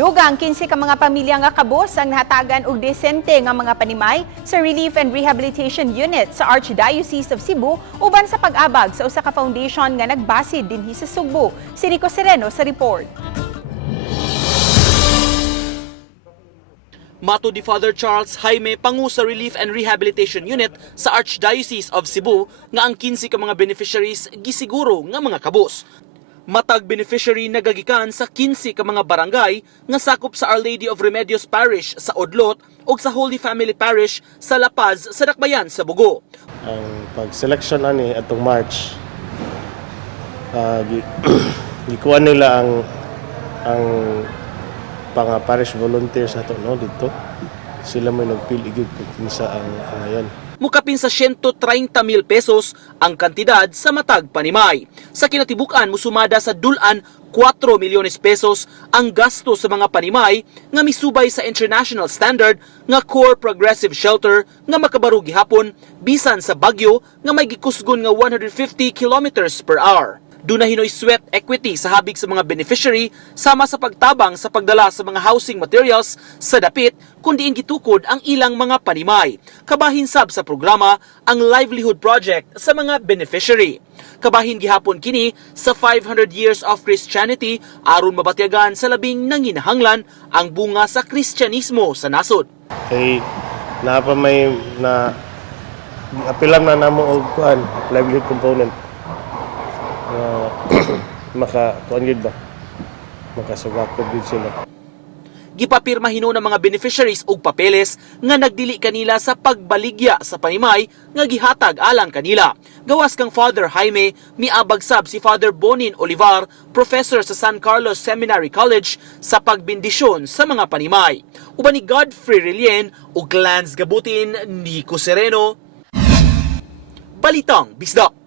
Dugang 15 ka mga pamilya nga kabus ang nahatagan og desente'ng nga mga panimay sa Relief and Rehabilitation Unit sa Archdiocese of Cebu uban sa pag-abag sa usa ka foundation nga nagbasid dinhi sa Cebu. Si Rico Sereno sa report. Mato di Father Charles Jaime, pangu sa Relief and Rehabilitation Unit sa Archdiocese of Cebu, nga ang 15 ka mga beneficiaries gisiguro nga mga kabus. Matag beneficiary nagagikan sa 15 ka mga barangay nga sakop sa Our Lady of Remedios Parish sa Odlot o sa Holy Family Parish sa La Paz sa Dakbayan sa Bogo. Ang pag-selection ani atong March, gikuan nila ang pang parish volunteers nato no dito. Sila may nagpili gyud kung kinsa ang ngayon. Mukapin sa 130,000 pesos ang kantidad sa matag panimay. Sa kinatibukan, musumada sa dulan 4 milyones pesos ang gasto sa mga panimay nga misubay sa international standard nga core progressive shelter nga makabaro gihapon bisan sa bagyo nga may gikusgon nga 150 kilometers per hour. Doon na hinoy sweat equity sa habig sa mga beneficiary sama sa pagtabang sa pagdala sa mga housing materials sa dapit kundiin gitukod ang ilang mga panimay. Kabahin sab sa programa ang livelihood project sa mga beneficiary. Kabahin gihapon kini sa 500 years of Christianity aron mabatyagan sa labing nanginahanglan ang bunga sa Kristyanismo sa nasod. Kay napa may na apilam na namo og kuan livelihood component. Kuan gid ba? Makasugakod gid sila. Gipapirma hinon ng mga beneficiaries og papeles nga nagdili kanila sa pagbaligya sa panimay nga gihatag alang kanila. Gawas kang Father Jaime, miabag sab si Father Bonin Olivar, professor sa San Carlos Seminary College sa pagbindisyon sa mga panimay. Uban ni Godfrey Relien ug Lance Gabutin, Nico Sereno, Balitang Bisdak.